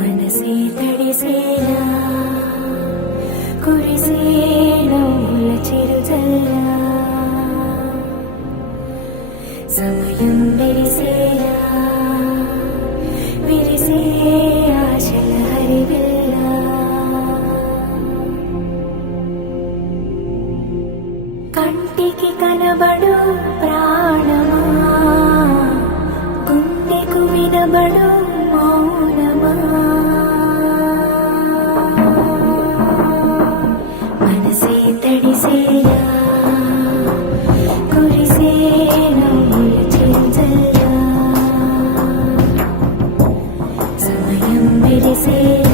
మనసే తడిసేలా కురిసే నవ్వుల చిరుజల్లా సమయం విరిసేలా విరిసే ఆశల హరివిల్లా కంటికి కనబడు ప్రాణమా గుండెకు వినబడు మౌనమా మనసే తడిసేలా కురిసే నవ్వుల చిరుజల్లా సమయం విరిసేలా